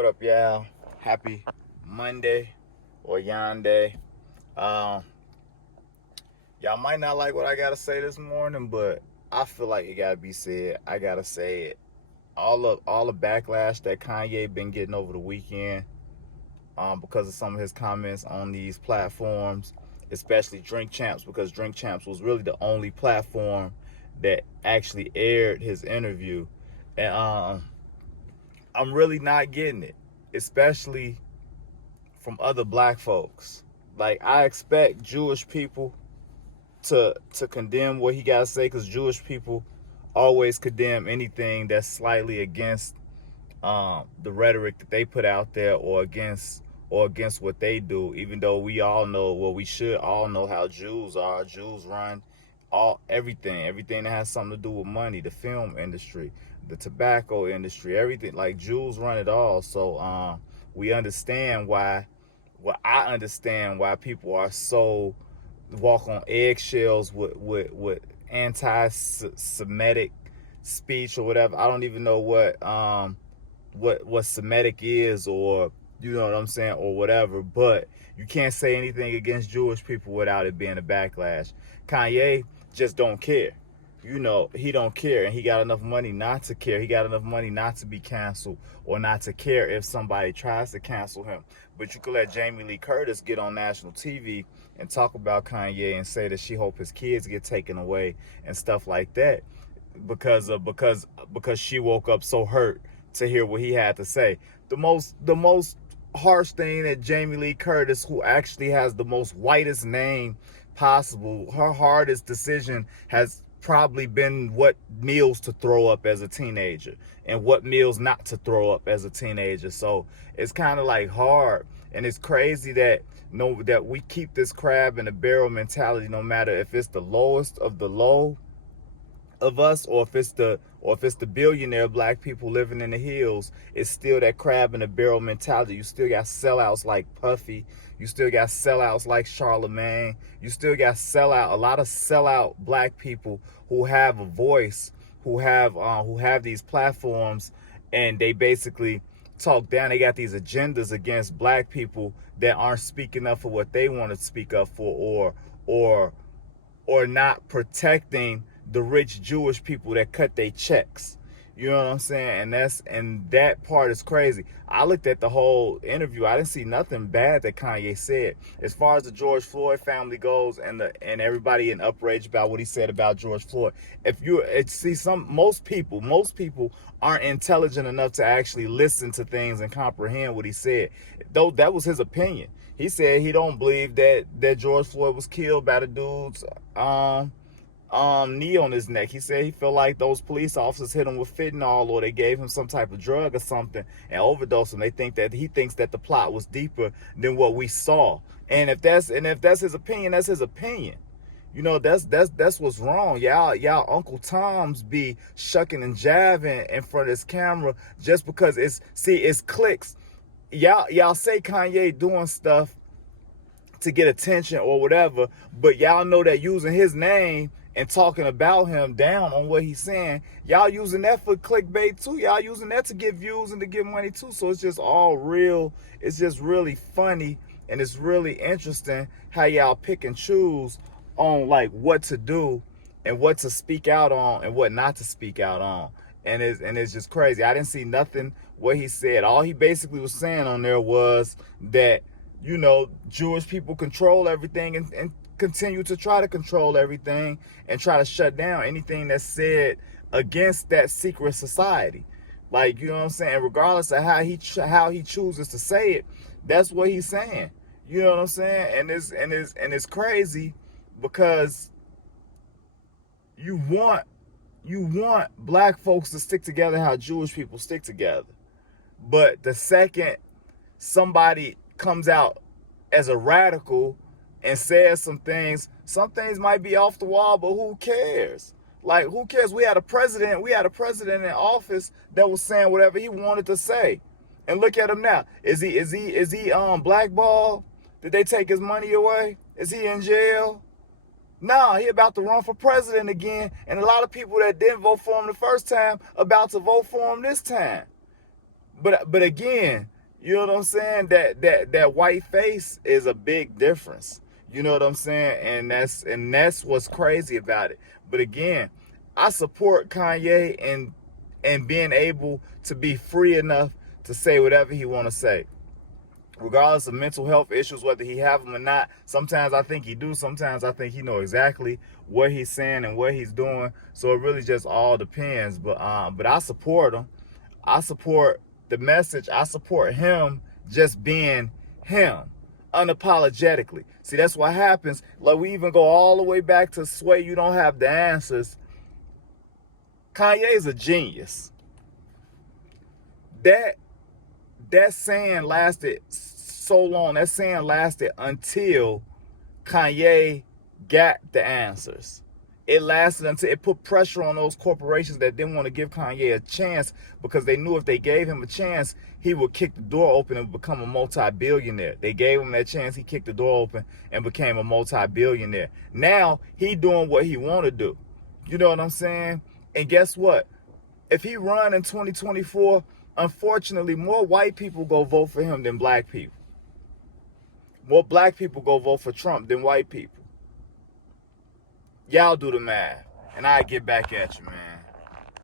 What up, y'all? Happy Monday or Yonday. Um, y'all might not like what I gotta say this morning, but I feel like it gotta be said. I gotta say it. All the backlash that Kanye been getting over the weekend, because of some of his comments on these platforms, especially Drink Champs, because Drink Champs was really the only platform that actually aired his interview, and I'm really not getting it, especially from other black folks. Like, I expect Jewish people to condemn what he got to say, because Jewish people always condemn anything that's slightly against the rhetoric that they put out there, or against what they do. Even though we all know, well, we should all know how Jews are. Jews run everything that has something to do with money, the film industry, the tobacco industry, everything. Like, Jews run it all. So we understand why. Well, I understand why people are so walk on eggshells with anti-Semitic speech or whatever. I don't even know what Semitic is, or you know what I'm saying, or whatever. But you can't say anything against Jewish people without it being a backlash. Kanye just don't care. He don't care, and he got enough money not to care. He got enough money not to be canceled, or not to care if somebody tries to cancel him. But you could let Jamie Lee Curtis get on national TV and talk about Kanye and say that she hope his kids get taken away and stuff like that, because she woke up so hurt to hear what he had to say. The most harsh thing that Jamie Lee Curtis, who actually has the most whitest name possible, her hardest decision has probably been what meals to throw up as a teenager and what meals not to throw up as a teenager. So it's kind of like hard, and it's crazy that that we keep this crab in a barrel mentality, no matter if it's the lowest of the low of us, or if it's the billionaire black people living in the hills. It's still that crab in the barrel mentality. You still got sellouts like Puffy. You still got sellouts like Charlemagne. You still got a lot of sellout black people who have a voice, who have these platforms, and they basically talk down. They got these agendas against black people that aren't speaking up for what they want to speak up for, or not protecting the rich Jewish people that cut their checks. You know what I'm saying? And that part is crazy. I looked at the whole interview. I didn't see nothing bad that Kanye said. As far as the George Floyd family goes, and everybody in outrage about what he said about George Floyd. Most people aren't intelligent enough to actually listen to things and comprehend what he said. Though that was his opinion. He said he don't believe that George Floyd was killed by the dude's knee on his neck. He said he felt like those police officers hit him with fentanyl, or they gave him some type of drug or something and overdosed him. He thinks that the plot was deeper than what we saw. And if that's his opinion, that's his opinion. That's what's wrong. Y'all Uncle Toms be shucking and jiving in front of this camera just because it's clicks. Y'all say Kanye doing stuff to get attention or whatever, but y'all know that using his name and talking about him down on what he's saying, y'all using that for clickbait too. Y'all using that to get views and to get money too. So it's just all real. It's just really funny, and it's really interesting how y'all pick and choose on like what to do and what to speak out on and what not to speak out on. And it's just crazy. I didn't see nothing what he said. All he basically was saying on there was that, Jewish people control everything, and continue to try to control everything, and try to shut down anything that's said against that secret society. Like, you know what I'm saying? Regardless of how he chooses to say it, that's what he's saying. You know what I'm saying? And it's crazy, because you want black folks to stick together how Jewish people stick together. But the second somebody comes out as a radical and says some things might be off the wall, but who cares? Like, who cares? We had a president in office that was saying whatever he wanted to say. And look at him now. Is he blackballed? Did they take his money away? Is he in jail? Nah, he about to run for president again, and a lot of people that didn't vote for him the first time about to vote for him this time. But again, you know what I'm saying? That white face is a big difference. You know what I'm saying? And that's what's crazy about it. But again, I support Kanye and being able to be free enough to say whatever he want to say, regardless of mental health issues, whether he have them or not. Sometimes I think he do. Sometimes I think he know exactly what he's saying and what he's doing. So it really just all depends. But I support him. I support the message. I support him just being him, unapologetically. See, that's what happens. Like, we even go all the way back to Sway, you don't have the answers. Kanye's a genius. That saying lasted so long. That saying lasted until Kanye got the answers. It lasted until it put pressure on those corporations that didn't want to give Kanye a chance, because they knew if they gave him a chance, he would kick the door open and become a multi-billionaire. They gave him that chance. He kicked the door open and became a multi-billionaire. Now he doing what he want to do. You know what I'm saying? And guess what? If he run in 2024, unfortunately, more white people go vote for him than black people. More black people go vote for Trump than white people. Y'all do the math, and I'll get back at you, man.